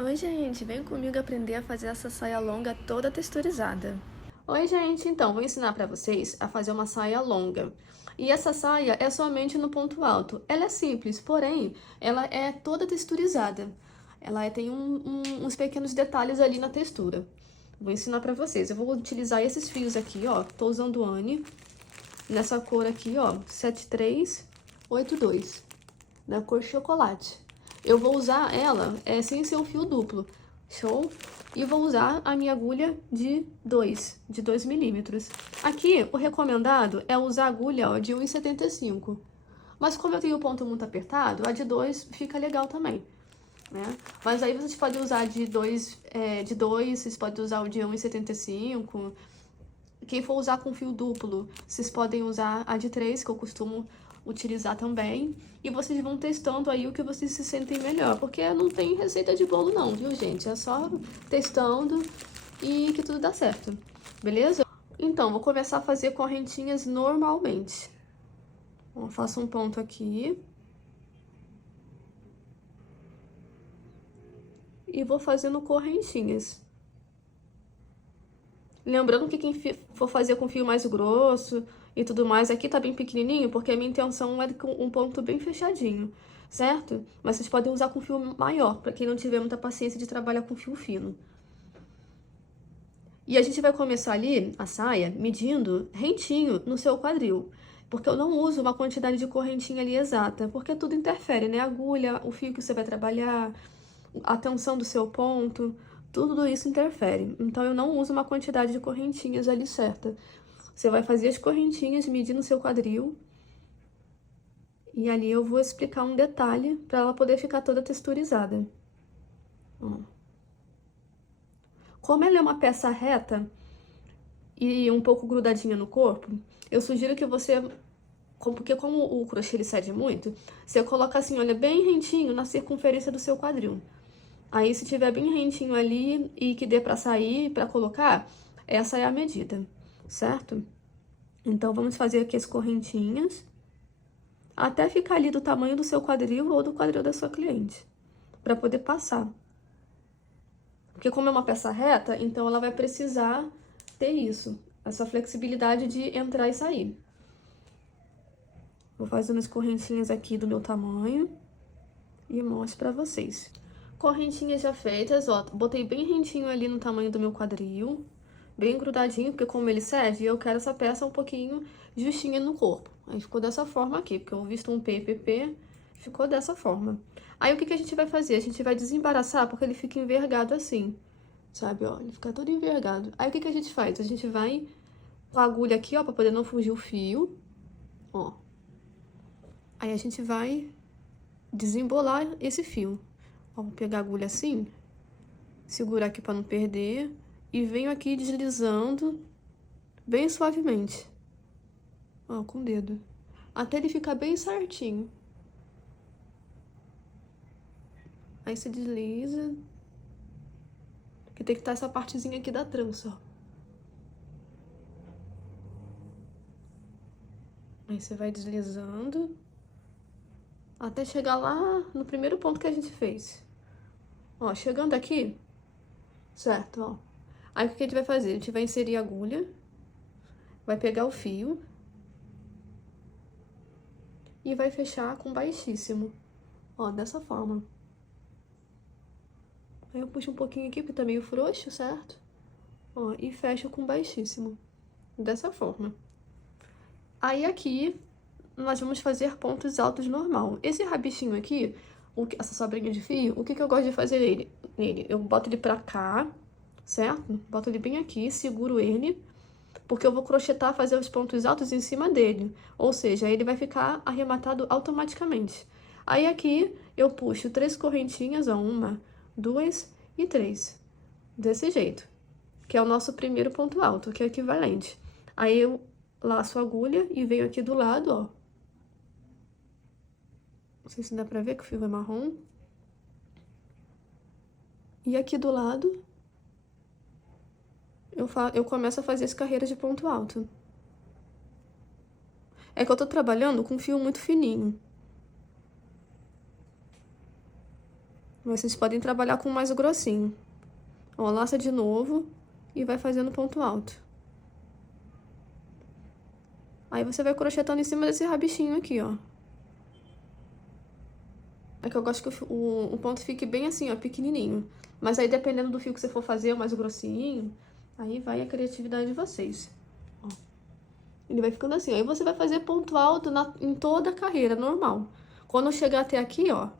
Oi, gente, vem comigo aprender a fazer essa saia longa toda texturizada. Oi, gente, então, vou ensinar pra vocês a fazer uma saia longa. E essa saia é somente no ponto alto. Ela é simples, porém, ela é toda texturizada. Ela tem uns pequenos detalhes ali na textura. Vou ensinar pra vocês. Eu vou utilizar esses fios aqui, ó. Tô usando o Anne, nessa cor aqui, ó, 7382, da cor chocolate. Eu vou usar ela sem ser um fio duplo, show? E vou usar a minha agulha de 2 milímetros. Aqui, o recomendado é usar a agulha, ó, de 1,75. Mas como eu tenho o ponto muito apertado, a de 2 fica legal também, né? Mas aí vocês podem usar de dois, vocês podem usar o de 1,75. Quem for usar com fio duplo, vocês podem usar a de 3, que eu costumo utilizar também. E vocês vão testando aí o que vocês se sentem melhor. Porque não tem receita de bolo não, viu, gente? É só testando e que tudo dá certo. Beleza? Então, vou começar a fazer correntinhas normalmente. Eu faço um ponto aqui. E vou fazendo correntinhas. Lembrando que quem for fazer com fio mais grosso e tudo mais, aqui tá bem pequenininho, porque a minha intenção é com um ponto bem fechadinho, certo? Mas vocês podem usar com fio maior, pra quem não tiver muita paciência de trabalhar com fio fino. E a gente vai começar ali, a saia, medindo rentinho no seu quadril. Porque eu não uso uma quantidade de correntinha ali exata, porque tudo interfere, né? A agulha, o fio que você vai trabalhar, a tensão do seu ponto, tudo isso interfere. Então, eu não uso uma quantidade de correntinhas ali certa. Você vai fazer as correntinhas, medir no seu quadril. E ali eu vou explicar um detalhe para ela poder ficar toda texturizada. Como ela é uma peça reta e um pouco grudadinha no corpo, eu sugiro que você, porque como o crochê ele cede muito, você coloca assim, olha, bem rentinho na circunferência do seu quadril. Aí, se tiver bem rentinho ali e que dê pra sair, pra colocar, essa é a medida, certo? Então, vamos fazer aqui as correntinhas, até ficar ali do tamanho do seu quadril ou do quadril da sua cliente, pra poder passar. Porque como é uma peça reta, então ela vai precisar ter isso, essa flexibilidade de entrar e sair. Vou fazendo as correntinhas aqui do meu tamanho e mostro pra vocês. Correntinhas já feitas, ó, botei bem rentinho ali no tamanho do meu quadril, bem grudadinho, porque como ele cede, eu quero essa peça um pouquinho justinha no corpo. Aí ficou dessa forma aqui, porque eu visto um PPP, ficou dessa forma. Aí o que que a gente vai fazer? A gente vai desembaraçar, porque ele fica envergado assim, sabe, ó, ele fica todo envergado. Aí o que que a gente faz? A gente vai com a agulha aqui, ó, pra poder não fugir o fio, ó. Aí a gente vai desembolar esse fio. Ó, vou pegar a agulha assim, segurar aqui pra não perder, e venho aqui deslizando bem suavemente, ó, com o dedo, até ele ficar bem certinho. Aí você desliza, que tem que estar essa partezinha aqui da trança, ó. Aí você vai deslizando, até chegar lá no primeiro ponto que a gente fez. Ó, chegando aqui, certo, ó. Aí o que a gente vai fazer? A gente vai inserir a agulha, vai pegar o fio e vai fechar com baixíssimo, ó, dessa forma. Aí eu puxo um pouquinho aqui, porque tá meio frouxo, certo? Ó, e fecho com baixíssimo, dessa forma. Aí aqui, nós vamos fazer pontos altos normal. Esse rabichinho aqui, essa sobrinha de fio, o que que eu gosto de fazer nele? Eu boto ele pra cá, certo? Boto ele bem aqui, seguro ele, porque eu vou crochetar, fazer os pontos altos em cima dele. Ou seja, ele vai ficar arrematado automaticamente. Aí aqui, eu puxo 3 correntinhas, ó, 1, 2 e 3. Desse jeito, que é o nosso primeiro ponto alto, que é equivalente. Aí eu laço a agulha e venho aqui do lado, ó. Não sei se dá pra ver que o fio é marrom. E aqui do lado, eu começo a fazer as carreiras de ponto alto. É que eu tô trabalhando com fio muito fininho. Mas vocês podem trabalhar com mais grossinho. Ó, laça de novo e vai fazendo ponto alto. Aí você vai crochetando em cima desse rabichinho aqui, ó. É que eu gosto que o ponto fique bem assim, ó, pequenininho. Mas aí, dependendo do fio que você for fazer, mais grossinho, aí vai a criatividade de vocês. Ó. Ele vai ficando assim. Aí você vai fazer ponto alto em toda a carreira, normal. Quando eu chegar até aqui, ó,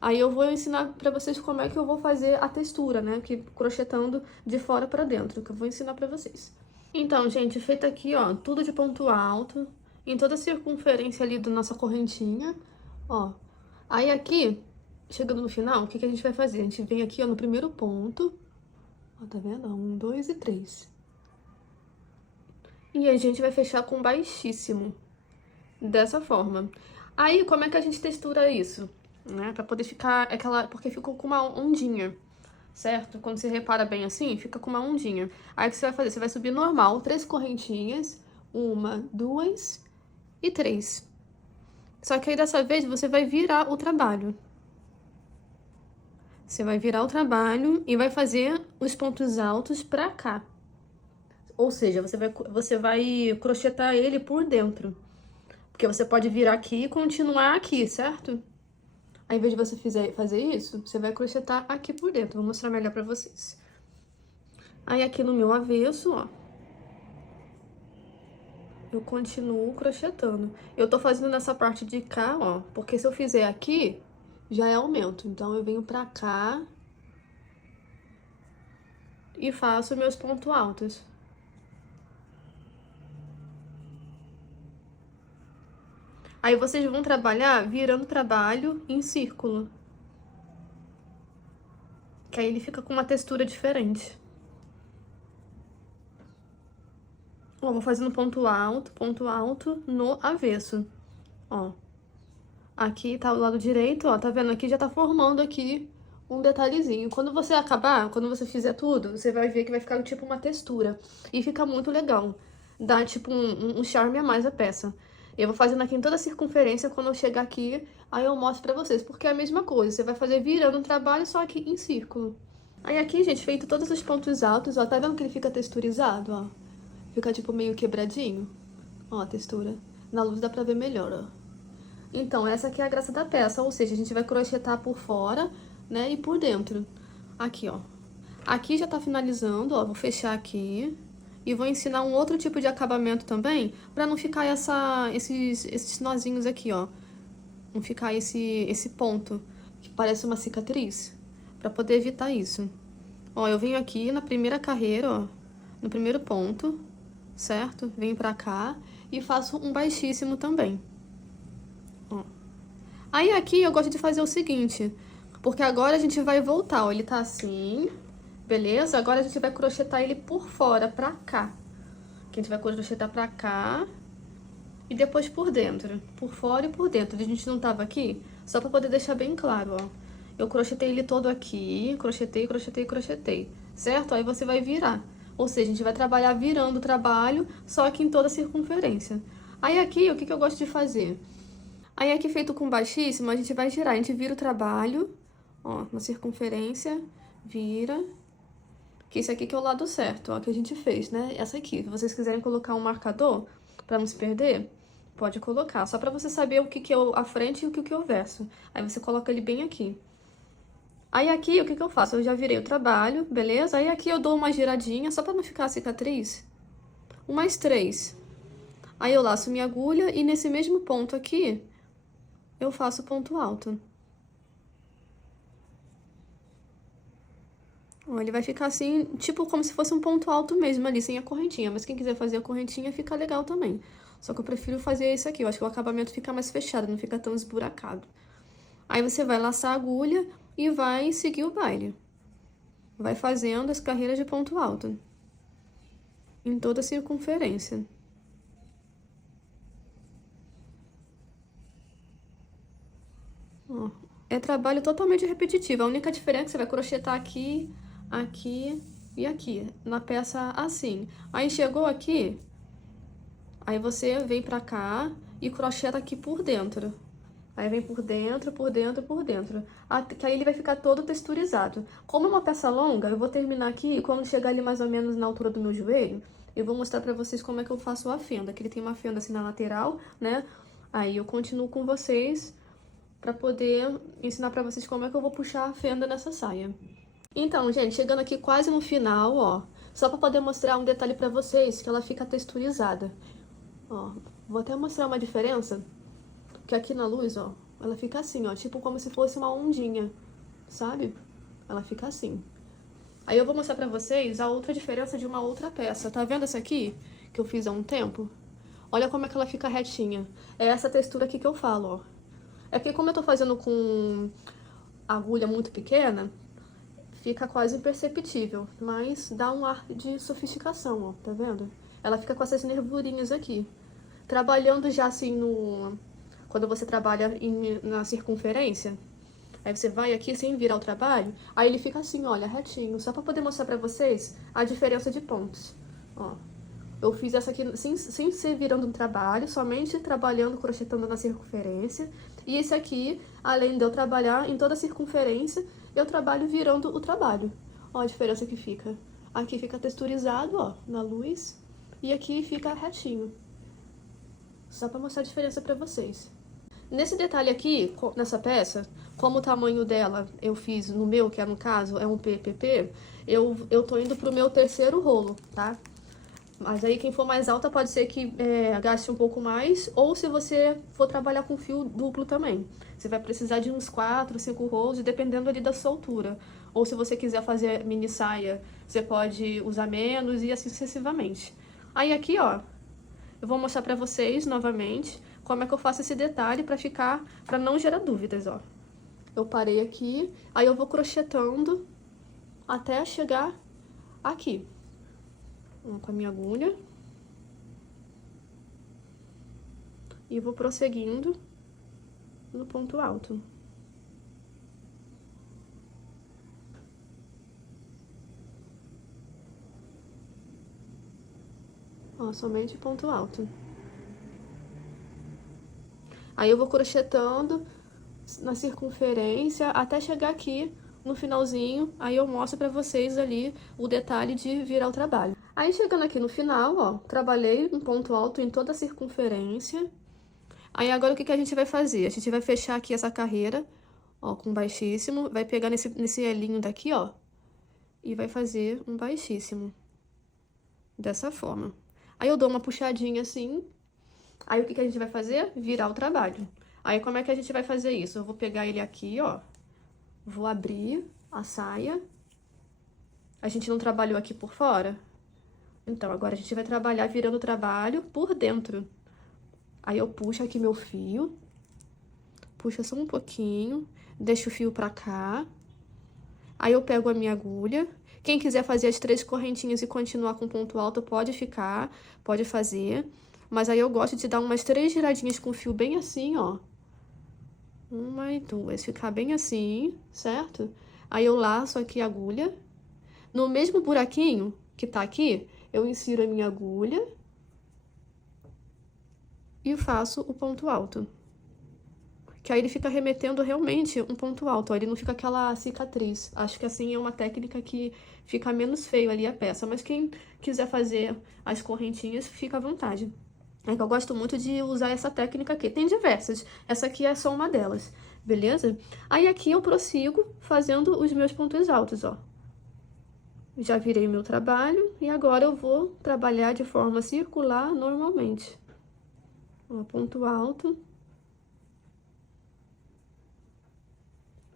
aí eu vou ensinar pra vocês como é que eu vou fazer a textura, né? Que crochetando de fora pra dentro, que eu vou ensinar pra vocês. Então, gente, feito aqui, ó, tudo de ponto alto, em toda a circunferência ali da nossa correntinha, ó. Aí aqui, chegando no final, o que que a gente vai fazer? A gente vem aqui, ó, no primeiro ponto, ó, tá vendo? 1, 2 e 3. E a gente vai fechar com baixíssimo, dessa forma. Aí, como é que a gente textura isso? Né? Pra poder ficar aquela... Porque ficou com uma ondinha, certo? Quando você repara bem assim, fica com uma ondinha. Aí, o que você vai fazer? Você vai subir normal, 3 correntinhas, 1, 2 e 3. Só que aí, dessa vez, você vai virar o trabalho. Você vai virar o trabalho e vai fazer os pontos altos pra cá. Ou seja, você vai crochetar ele por dentro. Porque você pode virar aqui e continuar aqui, certo? Ao invés de você fazer isso, você vai crochetar aqui por dentro. Vou mostrar melhor pra vocês. Aí, aqui no meu avesso, ó, eu continuo crochetando. Eu tô fazendo nessa parte de cá, ó, porque se eu fizer aqui, já é aumento. Então, eu venho pra cá e faço meus pontos altos. Aí, vocês vão trabalhar virando o trabalho em círculo. Que aí ele fica com uma textura diferente. Ó, vou fazendo ponto alto no avesso. Ó. Aqui tá o lado direito, ó, tá vendo? Aqui já tá formando aqui um detalhezinho. Quando você acabar, quando você fizer tudo, você vai ver que vai ficar tipo uma textura. E fica muito legal. Dá tipo um charme a mais a peça. Eu vou fazendo aqui em toda a circunferência, quando eu chegar aqui, aí eu mostro pra vocês. Porque é a mesma coisa, você vai fazer virando o trabalho, só aqui em círculo. Aí aqui, gente, feito todos os pontos altos, ó, tá vendo que ele fica texturizado, ó? Fica tipo meio quebradinho. Ó, a textura. Na luz dá pra ver melhor, ó. Então, essa aqui é a graça da peça, ou seja, a gente vai crochetar por fora, né, e por dentro. Aqui, ó. Aqui já tá finalizando, ó, vou fechar aqui. E vou ensinar um outro tipo de acabamento também, pra não ficar esses nozinhos aqui, ó. Não ficar esse ponto, que parece uma cicatriz, pra poder evitar isso. Ó, eu venho aqui na primeira carreira, ó, no primeiro ponto, certo? Venho pra cá e faço um baixíssimo também. Ó. Aí aqui eu gosto de fazer o seguinte, porque agora a gente vai voltar, ó, ele tá assim, beleza? Agora a gente vai crochetar ele por fora, pra cá. Que a gente vai crochetar pra cá e depois por dentro, por fora e por dentro. A gente não tava aqui, só pra poder deixar bem claro, ó. Eu crochetei ele todo aqui, crochetei, crochetei, crochetei, certo? Aí você vai virar. Ou seja, a gente vai trabalhar virando o trabalho, só que em toda a circunferência. Aí aqui, o que que eu gosto de fazer? Aí aqui feito com baixíssimo, a gente vai girar. A gente vira o trabalho, ó, na circunferência, vira. Que isso aqui que é o lado certo, ó, que a gente fez, né? Essa aqui. Se vocês quiserem colocar um marcador, pra não se perder, pode colocar. Só pra você saber o que que é a frente e o que que é o verso. Aí você coloca ele bem aqui. Aí aqui, o que que eu faço? Eu já virei o trabalho, beleza? Aí aqui eu dou uma giradinha, só pra não ficar a cicatriz. Mais 3. Aí eu laço minha agulha e nesse mesmo ponto aqui, eu faço ponto alto. Ó, ele vai ficar assim, tipo como se fosse um ponto alto mesmo ali, sem a correntinha. Mas quem quiser fazer a correntinha, fica legal também. Só que eu prefiro fazer esse aqui, eu acho que o acabamento fica mais fechado, não fica tão esburacado. Aí você vai laçar a agulha e vai seguir o baile. Vai fazendo as carreiras de ponto alto. Em toda a circunferência. Ó, é trabalho totalmente repetitivo. A única diferença é que você vai crochetar aqui, aqui e aqui. Na peça assim. Aí chegou aqui, aí você vem pra cá e crocheta aqui por dentro. Aí vem por dentro, por dentro, por dentro. Que aí ele vai ficar todo texturizado. Como é uma peça longa, eu vou terminar aqui e quando chegar ali mais ou menos na altura do meu joelho, eu vou mostrar pra vocês como é que eu faço a fenda. Que ele tem uma fenda assim na lateral, né? Aí eu continuo com vocês pra poder ensinar pra vocês como é que eu vou puxar a fenda nessa saia. Então, gente, chegando aqui quase no final, ó. Só pra poder mostrar um detalhe pra vocês, que ela fica texturizada. Ó, vou até mostrar uma diferença. Que aqui na luz, ó, ela fica assim, ó, tipo como se fosse uma ondinha, sabe? Ela fica assim. Aí eu vou mostrar pra vocês a outra diferença de uma outra peça. Tá vendo essa aqui, que eu fiz há um tempo? Olha como é que ela fica retinha. É essa textura aqui que eu falo, ó. É que como eu tô fazendo com agulha muito pequena, fica quase imperceptível, mas dá um ar de sofisticação, ó, tá vendo? Ela fica com essas nervurinhas aqui. Trabalhando já assim no... Quando você trabalha na circunferência, aí você vai aqui sem virar o trabalho, aí ele fica assim, olha, retinho, só pra poder mostrar pra vocês a diferença de pontos. Ó, eu fiz essa aqui sem ser virando um trabalho, somente trabalhando, crochetando na circunferência. E esse aqui, além de eu trabalhar em toda a circunferência, eu trabalho virando o trabalho. Ó a diferença que fica. Aqui fica texturizado, ó, na luz, e aqui fica retinho. Só pra mostrar a diferença pra vocês. Nesse detalhe aqui, nessa peça, como o tamanho dela eu fiz no meu, que é no caso, é um PPP, eu tô indo pro meu terceiro rolo, tá? Mas aí quem for mais alta pode ser que gaste um pouco mais, ou se você for trabalhar com fio duplo também. Você vai precisar de uns 4, 5 rolos, dependendo ali da sua altura. Ou se você quiser fazer mini saia, você pode usar menos e assim sucessivamente. Aí aqui, ó, eu vou mostrar pra vocês novamente como é que eu faço esse detalhe pra não gerar dúvidas, ó. Eu parei aqui, aí eu vou crochetando até chegar aqui. Com a minha agulha. E vou prosseguindo no ponto alto. Ó, somente ponto alto. Aí eu vou crochetando na circunferência até chegar aqui no finalzinho, aí eu mostro pra vocês ali o detalhe de virar o trabalho. Aí chegando aqui no final, ó, trabalhei um ponto alto em toda a circunferência. Aí agora o que a gente vai fazer? A gente vai fechar aqui essa carreira, ó, com baixíssimo, vai pegar nesse elinho daqui, ó, e vai fazer um baixíssimo. Dessa forma. Aí eu dou uma puxadinha assim. Aí o que a gente vai fazer? Virar o trabalho. Aí como é que a gente vai fazer isso? Eu vou pegar ele aqui, ó. Vou abrir a saia. A gente não trabalhou aqui por fora? Então, agora a gente vai trabalhar virando o trabalho por dentro. Aí eu puxo aqui meu fio. Puxa só um pouquinho. Deixo o fio pra cá. Aí eu pego a minha agulha. Quem quiser fazer as 3 correntinhas e continuar com ponto alto, pode ficar, pode fazer. Mas aí eu gosto de dar umas 3 giradinhas com o fio bem assim, ó. 1 e 2, ficar bem assim, certo? Aí eu laço aqui a agulha. No mesmo buraquinho que tá aqui, eu insiro a minha agulha. E faço o ponto alto. Que aí ele fica remetendo realmente um ponto alto, ó, ele não fica aquela cicatriz. Acho que assim é uma técnica que fica menos feio ali a peça, mas quem quiser fazer as correntinhas, fica à vontade. É que eu gosto muito de usar essa técnica aqui. Tem diversas, essa aqui é só uma delas, beleza? Aí aqui eu prossigo fazendo os meus pontos altos, ó. Já virei meu trabalho e agora eu vou trabalhar de forma circular normalmente. Ó, ponto alto.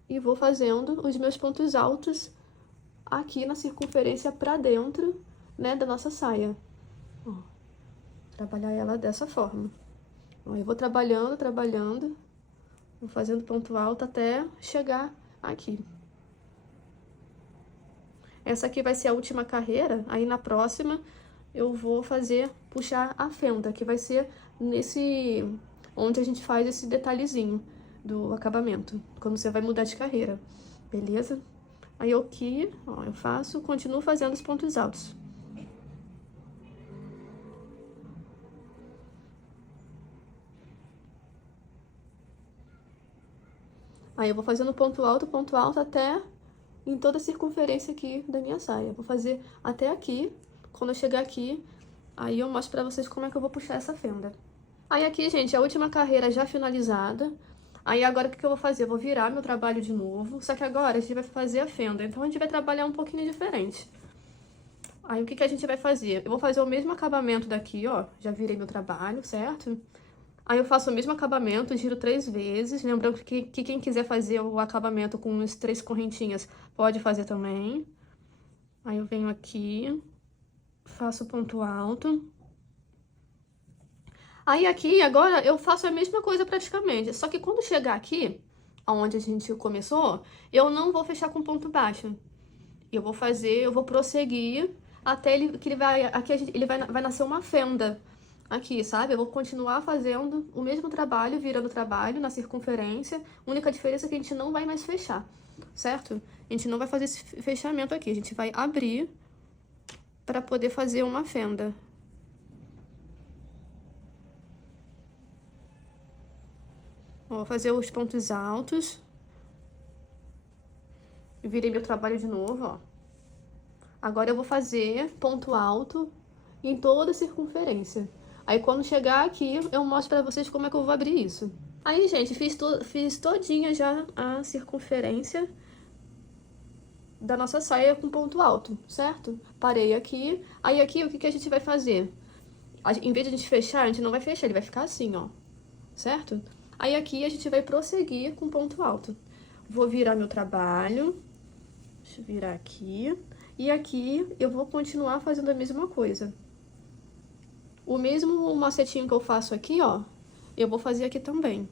E vou fazendo os meus pontos altos aqui na circunferência pra dentro, né, da nossa saia. Ó, trabalhar ela dessa forma. Ó, eu vou trabalhando, trabalhando, vou fazendo ponto alto até chegar aqui. Essa aqui vai ser a última carreira, aí na próxima eu vou puxar a fenda, que vai ser onde a gente faz esse detalhezinho do acabamento, quando você vai mudar de carreira, beleza? Aí eu aqui, ó, continuo fazendo os pontos altos. Aí eu vou fazendo ponto alto até em toda a circunferência aqui da minha saia. Vou fazer até aqui. Quando eu chegar aqui, aí eu mostro pra vocês como é que eu vou puxar essa fenda. Aí aqui, gente, a última carreira já finalizada. Aí agora o que eu vou fazer? Eu vou virar meu trabalho de novo, só que agora a gente vai fazer a fenda, então a gente vai trabalhar um pouquinho diferente. Aí o que a gente vai fazer? Eu vou fazer o mesmo acabamento daqui, ó, já virei meu trabalho, certo? Aí eu faço o mesmo acabamento, giro 3 vezes, lembrando que quem quiser fazer o acabamento com as 3 correntinhas pode fazer também. Aí eu venho aqui, faço ponto alto. Aí aqui, agora, eu faço a mesma coisa praticamente, só que quando chegar aqui, onde a gente começou, eu não vou fechar com ponto baixo. Eu vou prosseguir até vai nascer uma fenda aqui, sabe? Eu vou continuar fazendo o mesmo trabalho, virando o trabalho na circunferência. A única diferença é que a gente não vai mais fechar, certo? A gente não vai fazer esse fechamento aqui, a gente vai abrir para poder fazer uma fenda. Vou fazer os pontos altos. Virei meu trabalho de novo, ó. Agora eu vou fazer ponto alto em toda a circunferência. Aí quando chegar aqui, eu mostro pra vocês como é que eu vou abrir isso. Aí, gente, fiz todinha já a circunferência da nossa saia com ponto alto, certo? Parei aqui. Aí aqui, o que a gente vai fazer? Em vez de a gente fechar, a gente não vai fechar, ele vai ficar assim, ó. Certo? Aí aqui a gente vai prosseguir com ponto alto. Vou virar meu trabalho. Deixa eu virar aqui. E aqui eu vou continuar fazendo a mesma coisa. O mesmo macetinho que eu faço aqui, ó, eu vou fazer aqui também.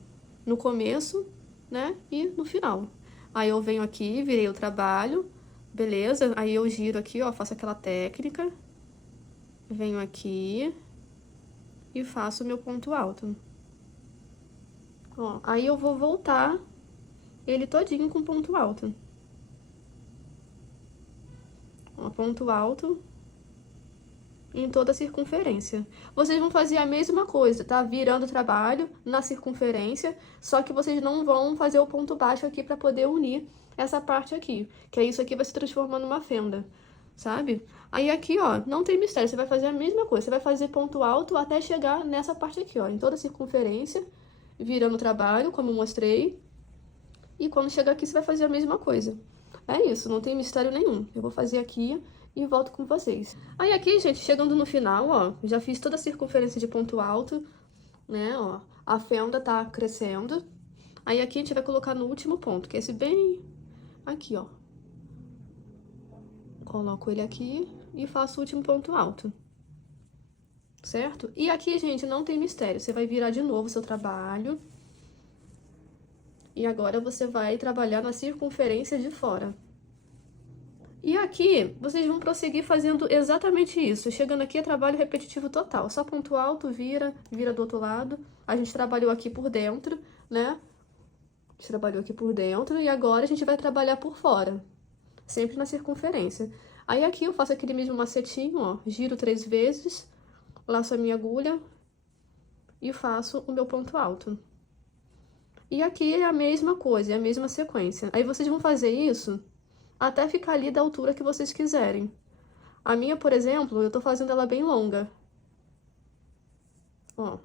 No começo, né, e no final. Aí eu venho aqui, virei o trabalho, beleza? Aí eu giro aqui, ó, faço aquela técnica. Venho aqui e faço meu ponto alto. Ó, aí eu vou voltar ele todinho com ponto alto. Ó, ponto alto em toda a circunferência. Vocês vão fazer a mesma coisa, tá? Virando o trabalho na circunferência, só que vocês não vão fazer o ponto baixo aqui pra poder unir essa parte aqui, que aí isso aqui vai se transformar numa fenda, sabe? Aí aqui, ó, não tem mistério, você vai fazer a mesma coisa, você vai fazer ponto alto até chegar nessa parte aqui, ó, em toda a circunferência, virando o trabalho, como eu mostrei, e quando chegar aqui você vai fazer a mesma coisa. É isso, não tem mistério nenhum. Eu vou fazer aqui e volto com vocês. Aí aqui, gente, chegando no final, ó, já fiz toda a circunferência de ponto alto, né, ó, a fenda tá crescendo. Aí aqui a gente vai colocar no último ponto, que é esse bem aqui, ó. Coloco ele aqui e faço o último ponto alto. Certo? E aqui, gente, não tem mistério. Você vai virar de novo o seu trabalho. E agora você vai trabalhar na circunferência de fora. E aqui, vocês vão prosseguir fazendo exatamente isso. Chegando aqui é trabalho repetitivo total. Só ponto alto, vira do outro lado. A gente trabalhou aqui por dentro, né? A gente trabalhou aqui por dentro e agora a gente vai trabalhar por fora. Sempre na circunferência. Aí aqui eu faço aquele mesmo macetinho, ó. Giro 3 vezes, laço a minha agulha e faço o meu ponto alto. E aqui é a mesma coisa, é a mesma sequência. Aí vocês vão fazer isso até ficar ali da altura que vocês quiserem. A minha, por exemplo, eu tô fazendo ela bem longa. Ó.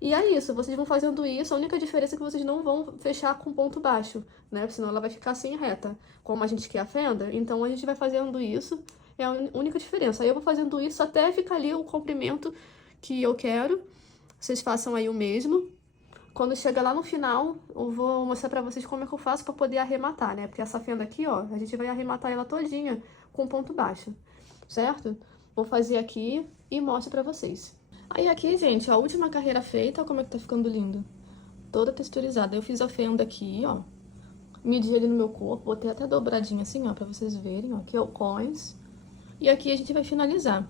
E é isso, vocês vão fazendo isso, a única diferença é que vocês não vão fechar com ponto baixo, né? Porque senão ela vai ficar assim reta. Como a gente quer a fenda, então a gente vai fazendo isso, é a única diferença. Aí eu vou fazendo isso até ficar ali o comprimento que eu quero. Vocês façam aí o mesmo. Quando chegar lá no final, eu vou mostrar pra vocês como é que eu faço pra poder arrematar, né? Porque essa fenda aqui, ó, a gente vai arrematar ela todinha com ponto baixo, certo? Vou fazer aqui e mostro pra vocês. Aí aqui, gente, a última carreira feita, olha como é que tá ficando lindo. Toda texturizada. Eu fiz a fenda aqui, ó. Medi ele no meu corpo, botei até dobradinha assim, ó, pra vocês verem, ó. Aqui é o cós. E aqui a gente vai finalizar.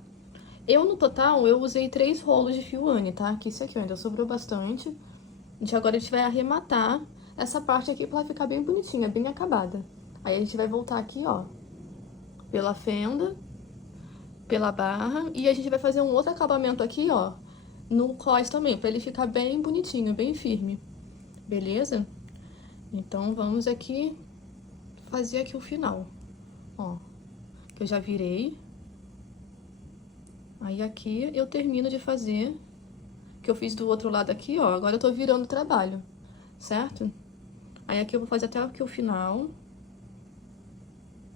Eu, no total, eu usei 3 rolos de fio Anne, tá? Que isso aqui, ó, ainda sobrou bastante. Agora a gente vai arrematar essa parte aqui pra ela ficar bem bonitinha, bem acabada. Aí a gente vai voltar aqui, ó, pela fenda, pela barra, e a gente vai fazer um outro acabamento aqui, ó, no cós também, pra ele ficar bem bonitinho, bem firme, beleza? Então, vamos aqui fazer aqui o final, ó. Que eu já virei. Aí, aqui, eu termino de fazer, que eu fiz do outro lado aqui, ó. Agora eu tô virando o trabalho, certo? Aí, aqui eu vou fazer até aqui o final.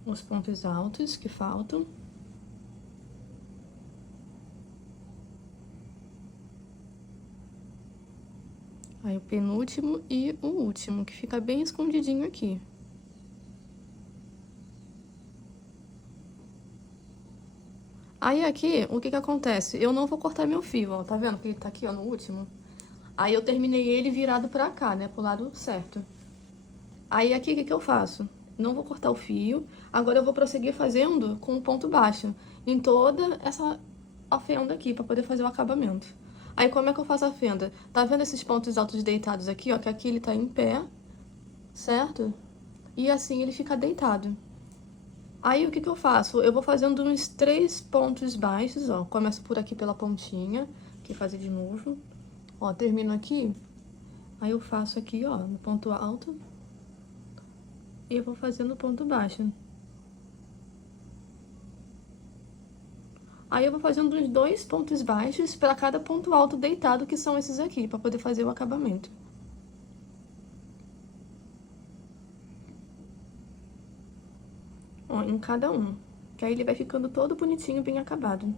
Os pontos altos que faltam. Aí, o penúltimo e o último, que fica bem escondidinho aqui. Aí, aqui, o que que acontece? Eu não vou cortar meu fio, ó. Tá vendo que ele tá aqui, ó, no último? Aí, eu terminei ele virado pra cá, né? Pro lado certo. Aí, aqui, o que que eu faço? Não vou cortar o fio. Agora, eu vou prosseguir fazendo com um ponto baixo em toda essa a fenda aqui, pra poder fazer o acabamento. Aí, como é que eu faço a fenda? Tá vendo esses pontos altos deitados aqui, ó? Que aqui ele tá em pé, certo? E assim ele fica deitado. Aí, o que que eu faço? Eu vou fazendo uns 3 pontos baixos, ó. Começo por aqui pela pontinha, que fazer de novo. Ó, termino aqui. Aí, eu faço aqui, ó, no ponto alto. E eu vou fazendo ponto baixo. Aí, eu vou fazendo uns 2 pontos baixos pra cada ponto alto deitado, que são esses aqui, pra poder fazer o acabamento. Ó, em cada um. Que aí ele vai ficando todo bonitinho, bem acabado.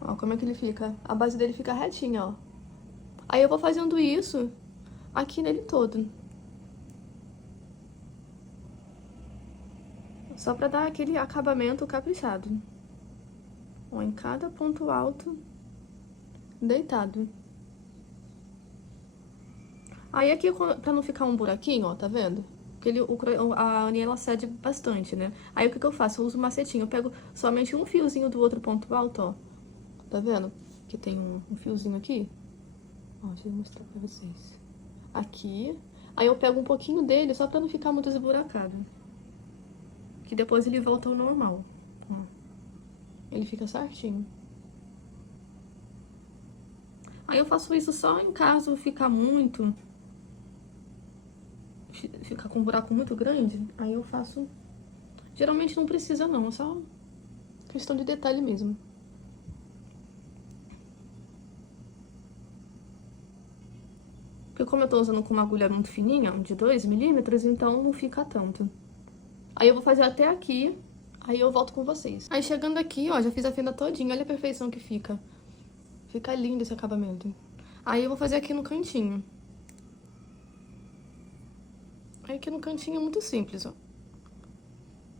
Ó, como é que ele fica? A base dele fica retinha, ó. Aí eu vou fazendo isso aqui nele todo. Só pra dar aquele acabamento caprichado. Ó, em cada ponto alto deitado. Aí aqui, pra não ficar um buraquinho, ó, tá vendo? Porque a aninha, ela cede bastante, né? Aí o que que eu faço? Eu uso um macetinho. Eu pego somente um fiozinho do outro ponto alto, ó. Tá vendo? Que tem um fiozinho aqui. Ó, deixa eu mostrar pra vocês. Aqui. Aí eu pego um pouquinho dele, só pra não ficar muito esburacado. Que depois ele volta ao normal. Ó. Ele fica certinho. Aí eu faço isso só em caso ficar muito... Ficar com um buraco muito grande. Aí eu faço... Geralmente não precisa não, é só questão de detalhe mesmo. Porque como eu tô usando com uma agulha muito fininha, de 2 milímetros, então não fica tanto. Aí eu vou fazer até aqui, aí eu volto com vocês. Aí chegando aqui, ó, já fiz a fenda todinha, olha a perfeição que fica. Fica lindo esse acabamento. Aí eu vou fazer aqui no cantinho. Aí aqui no cantinho é muito simples, ó.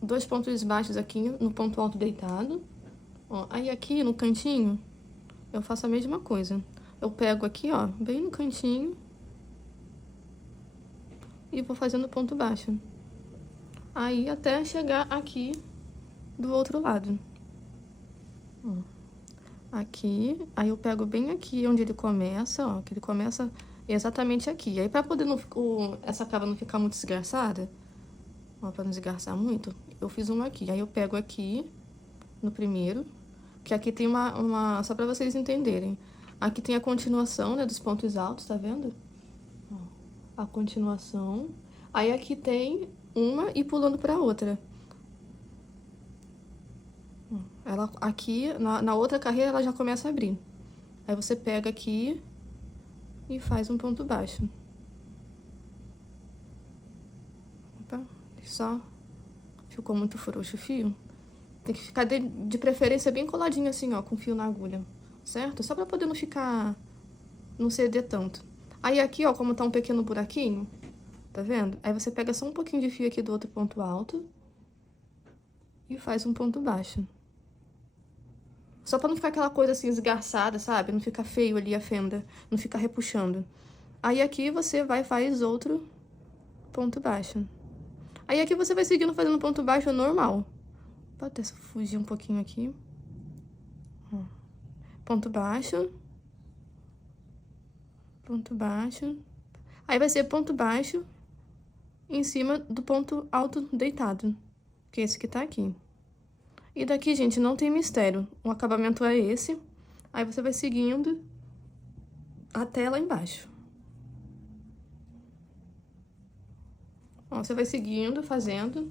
2 pontos baixos aqui no ponto alto deitado. Ó, aí aqui no cantinho, eu faço a mesma coisa. Eu pego aqui, ó, bem no cantinho. E vou fazendo ponto baixo. Aí até chegar aqui do outro lado. Ó. Aqui, aí eu pego bem aqui onde ele começa, ó, que ele começa exatamente aqui. Aí pra poder essa cava não ficar muito esgarçada, ó, pra não esgarçar muito, eu fiz uma aqui. Aí eu pego aqui, no primeiro, que aqui tem só pra vocês entenderem. Aqui tem a continuação, né, dos pontos altos, tá vendo? Ó, a continuação. Aí aqui tem uma e pulando pra outra. Ela aqui, na outra carreira, ela já começa a abrir. Aí você pega aqui e faz um ponto baixo. Opa, só ficou muito frouxo o fio. Tem que ficar de preferência bem coladinho assim, ó, com o fio na agulha, certo? Só pra poder não ficar, não ceder tanto. Aí aqui, ó, como tá um pequeno buraquinho, tá vendo? Aí você pega só um pouquinho de fio aqui do outro ponto alto e faz um ponto baixo. Só pra não ficar aquela coisa assim esgarçada, sabe? Não ficar feio ali a fenda, não ficar repuxando. Aí aqui você vai e faz outro ponto baixo. Aí aqui você vai seguindo fazendo ponto baixo normal. Pode até fugir um pouquinho aqui. Ó. Ponto baixo. Ponto baixo. Aí vai ser ponto baixo em cima do ponto alto deitado, que é esse que tá aqui. E daqui, gente, não tem mistério. O acabamento é esse. Aí você vai seguindo até lá embaixo. Ó, você vai seguindo, fazendo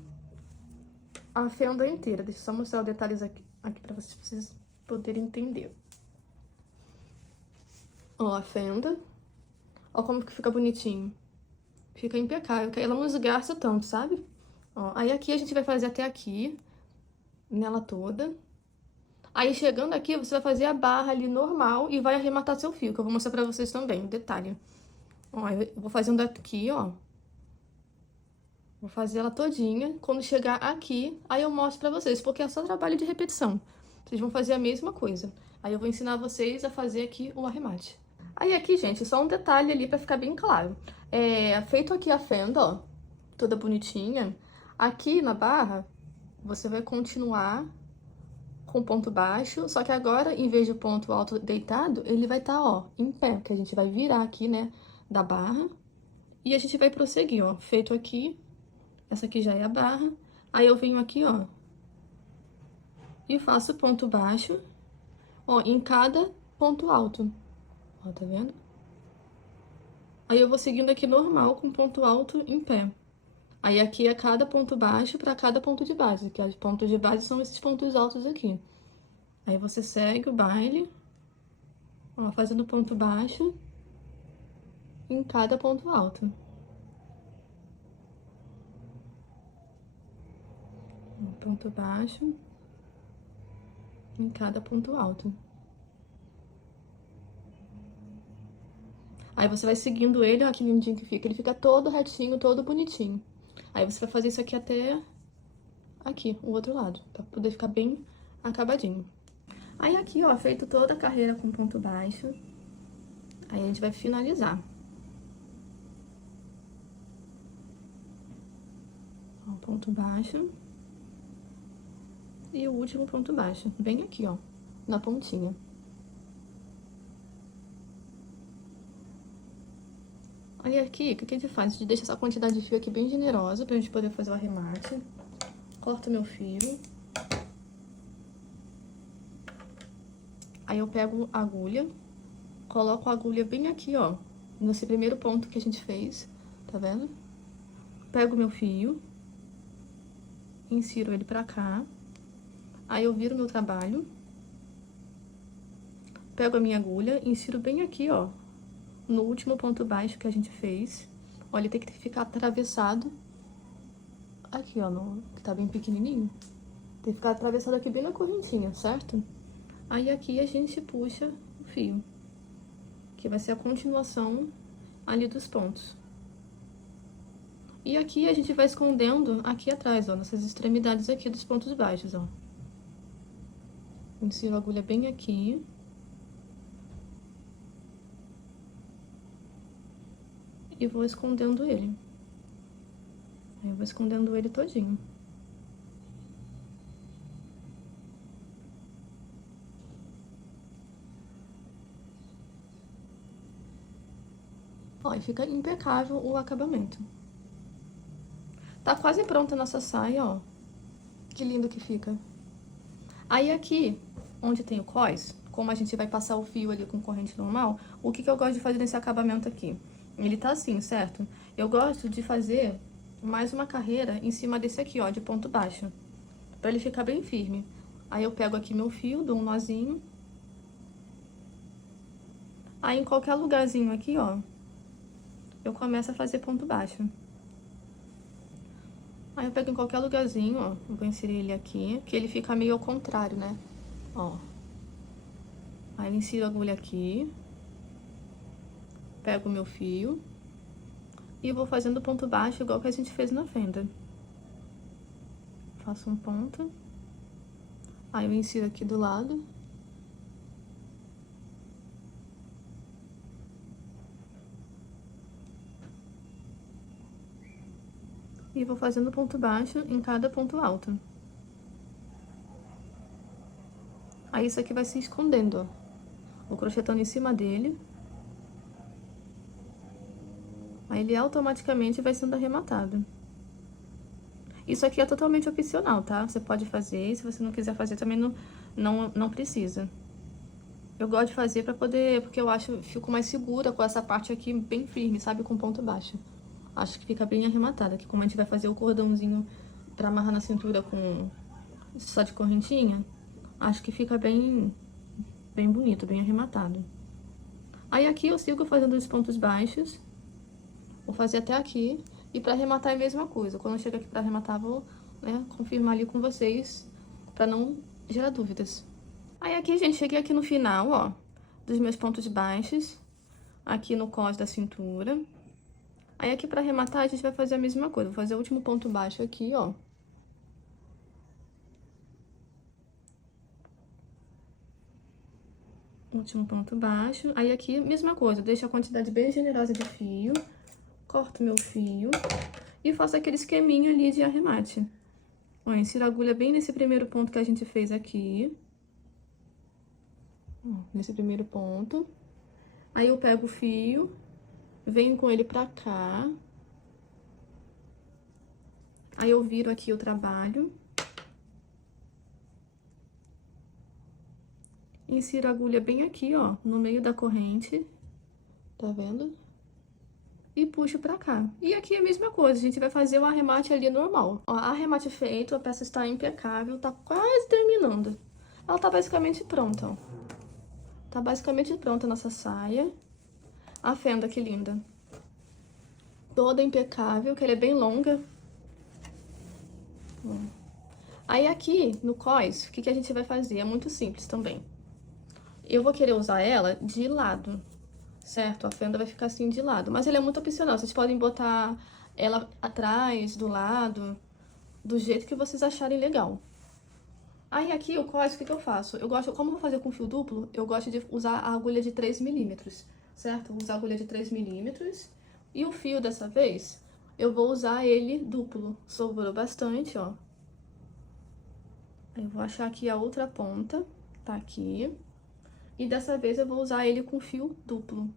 a fenda inteira. Deixa eu só mostrar os detalhes aqui pra vocês poderem entender. Ó, a fenda. Ó como que fica bonitinho. Fica impecável, que ela não esgarça tanto, sabe? Ó, aí aqui a gente vai fazer até aqui, nela toda. Aí chegando aqui, você vai fazer a barra ali normal e vai arrematar seu fio, que eu vou mostrar pra vocês também, detalhe. Ó, eu vou fazendo aqui, ó. Vou fazer ela todinha. Quando chegar aqui, aí eu mostro pra vocês, porque é só trabalho de repetição. Vocês vão fazer a mesma coisa. Aí eu vou ensinar vocês a fazer aqui o arremate. Aí aqui, gente, só um detalhe ali pra ficar bem claro. Feito aqui a fenda, ó, toda bonitinha. Aqui na barra, você vai continuar com ponto baixo, só que agora, em vez de ponto alto deitado, ele vai estar, ó, em pé, que a gente vai virar aqui, né, da barra. E a gente vai prosseguir, ó, feito aqui, essa aqui já é a barra. Aí eu venho aqui, ó, e faço ponto baixo, ó, em cada ponto alto. Ó, tá vendo? Aí eu vou seguindo aqui normal, com ponto alto em pé. Aí aqui é cada ponto baixo para cada ponto de base, que os pontos de base são esses pontos altos aqui. Aí você segue o baile, ó, fazendo ponto baixo em cada ponto alto. Ponto baixo em cada ponto alto. Aí você vai seguindo ele, ó, que lindinho que fica. Ele fica todo retinho, todo bonitinho. Aí você vai fazer isso aqui até aqui, o outro lado, pra poder ficar bem acabadinho. Aí aqui, ó, feito toda a carreira com ponto baixo, aí a gente vai finalizar. Ó, ponto baixo. E o último ponto baixo, bem aqui, ó, na pontinha. Aí aqui, o que a gente faz? A gente deixa essa quantidade de fio aqui bem generosa pra gente poder fazer o arremate. Corto meu fio. Aí eu pego a agulha, coloco a agulha bem aqui, ó, nesse primeiro ponto que a gente fez, tá vendo? Pego meu fio, insiro ele pra cá, aí eu viro meu trabalho, pego a minha agulha, insiro bem aqui, ó, no último ponto baixo que a gente fez. Olha, tem que ficar atravessado aqui, ó, que tá bem pequenininho. Tem que ficar atravessado aqui bem na correntinha, certo? Aí aqui a gente puxa o fio, que vai ser a continuação ali dos pontos. E aqui a gente vai escondendo aqui atrás, ó, nessas extremidades aqui dos pontos baixos, ó. Insiro a agulha bem aqui. E vou escondendo ele. Aí eu vou escondendo ele todinho. Ó, e fica impecável o acabamento. Tá quase pronta a nossa saia, ó. Que lindo que fica. Aí aqui, onde tem o cós, como a gente vai passar o fio ali com corrente normal, o que eu gosto de fazer nesse acabamento aqui? Ele tá assim, certo? Eu gosto de fazer mais uma carreira em cima desse aqui, ó, de ponto baixo. Pra ele ficar bem firme. Aí eu pego aqui meu fio, dou um nozinho. Aí em qualquer lugarzinho aqui, ó, eu começo a fazer ponto baixo. Aí eu pego em qualquer lugarzinho, ó, eu vou inserir ele aqui, que ele fica meio ao contrário, né? Ó. Aí eu insiro a agulha aqui. Pego o meu fio. E vou fazendo ponto baixo igual que a gente fez na fenda. Faço um ponto. Aí eu insiro aqui do lado. E vou fazendo ponto baixo em cada ponto alto. Aí isso aqui vai se escondendo, ó. Vou crochetando em cima dele. Aí ele automaticamente vai sendo arrematado. Isso aqui é totalmente opcional, tá? Você pode fazer, se você não quiser fazer também não precisa. Eu gosto de fazer pra poder, porque eu acho, fico mais segura com essa parte aqui bem firme, sabe? Com ponto baixo. Acho que fica bem arrematada, que como a gente vai fazer o cordãozinho pra amarrar na cintura com só de correntinha, acho que fica bem bonito, bem arrematado. Aí aqui eu sigo fazendo os pontos baixos, vou fazer até aqui, e pra arrematar é a mesma coisa. Quando eu chego aqui pra arrematar, vou, né, confirmar ali com vocês, pra não gerar dúvidas. Aí aqui, gente, cheguei aqui no final, ó, dos meus pontos baixos, aqui no cós da cintura. Aí aqui pra arrematar a gente vai fazer a mesma coisa, vou fazer o último ponto baixo aqui, ó. Último ponto baixo. Aí aqui, mesma coisa, deixo a quantidade bem generosa de fio, corto meu fio e faço aquele esqueminha ali de arremate. Ó, insiro a agulha bem nesse primeiro ponto que a gente fez aqui. Ó, nesse primeiro ponto. Aí eu pego o fio, venho com ele pra cá. Aí eu viro aqui o trabalho. Insiro a agulha bem aqui, ó, no meio da corrente. Tá vendo? E puxo pra cá. E aqui é a mesma coisa, a gente vai fazer o arremate ali normal. Ó, arremate feito, a peça está impecável, tá quase terminando. Ela tá basicamente pronta, ó. Tá basicamente pronta a nossa saia. A fenda, que linda. Toda impecável, que ela é bem longa. Ó. Aí aqui, no cós, o que a gente vai fazer? É muito simples também. Eu vou querer usar ela de lado, certo? A fenda vai ficar assim de lado, mas ela é muito opcional. Vocês podem botar ela atrás, do lado, do jeito que vocês acharem legal. Aí aqui o cós, o que eu faço? Eu gosto, como eu vou fazer com fio duplo, eu gosto de usar a agulha de 3 milímetros, certo? Vou usar a agulha de 3 milímetros. E o fio dessa vez, eu vou usar ele duplo. Sobrou bastante, ó. Eu vou achar aqui a outra ponta, tá aqui. E dessa vez eu vou usar ele com fio duplo.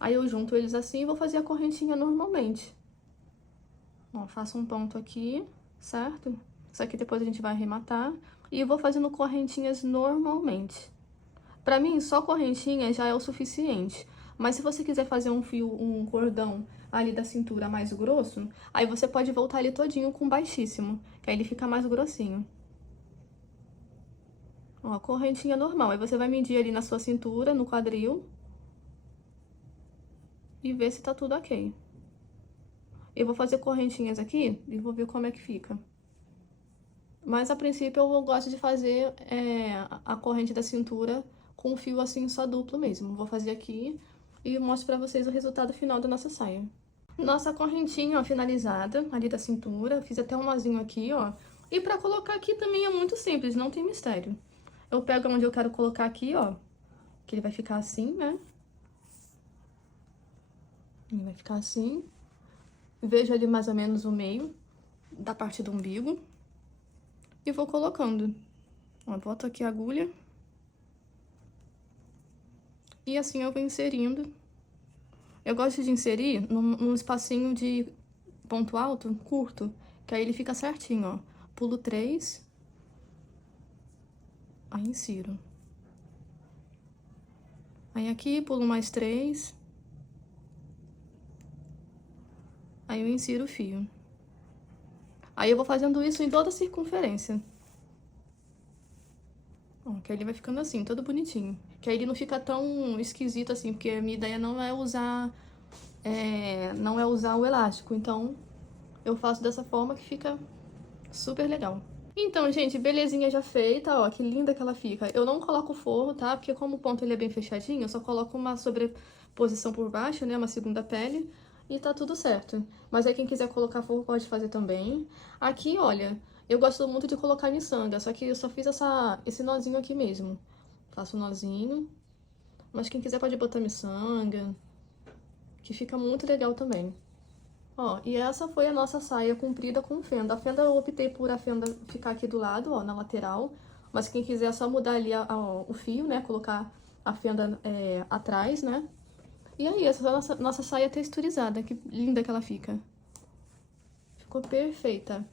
Aí eu junto eles assim e vou fazer a correntinha normalmente. Ó, faço um ponto aqui, certo? Isso aqui depois a gente vai arrematar. E eu vou fazendo correntinhas normalmente. Pra mim, só correntinha já é o suficiente. Mas se você quiser fazer um cordão ali da cintura mais grosso, aí você pode voltar ele todinho com baixíssimo, que aí ele fica mais grossinho. Ó, correntinha normal. Aí você vai medir ali na sua cintura, no quadril. E ver se tá tudo ok. Eu vou fazer correntinhas aqui e vou ver como é que fica. Mas a princípio eu gosto de fazer a corrente da cintura com fio assim só duplo mesmo. Vou fazer aqui e mostro pra vocês o resultado final da nossa saia. Nossa correntinha, ó, finalizada ali da cintura. Fiz até um nozinho aqui, ó. E pra colocar aqui também é muito simples, não tem mistério. Eu pego onde eu quero colocar aqui, ó, que ele vai ficar assim, né? Ele vai ficar assim. Vejo ali mais ou menos o meio da parte do umbigo. E vou colocando. Ó, boto aqui a agulha. E assim eu vou inserindo. Eu gosto de inserir num espacinho de ponto alto, curto, que aí ele fica certinho, ó. Pulo 3. Aí insiro. Aí aqui, pulo mais 3. Aí eu insiro o fio. Aí eu vou fazendo isso em toda a circunferência. Ó, que aí ele vai ficando assim, todo bonitinho. Que aí ele não fica tão esquisito assim, porque a minha ideia não é usar o elástico. Então, eu faço dessa forma que fica super legal. Então, gente, belezinha já feita, ó, que linda que ela fica. Eu não coloco forro, tá? Porque como o ponto ele é bem fechadinho, eu só coloco uma sobreposição por baixo, né? Uma segunda pele. E tá tudo certo. Mas aí quem quiser colocar forro pode fazer também. Aqui, olha, eu gosto muito de colocar miçanga, só que eu só fiz esse nozinho aqui mesmo. Faço um nozinho. Mas quem quiser pode botar miçanga, que fica muito legal também. Ó, e essa foi a nossa saia comprida com fenda. A fenda eu optei por a fenda ficar aqui do lado, ó, na lateral. Mas quem quiser é só mudar ali o fio, né? Colocar a fenda atrás, né? E aí, essa é a nossa saia texturizada. Que linda que ela fica. Ficou perfeita.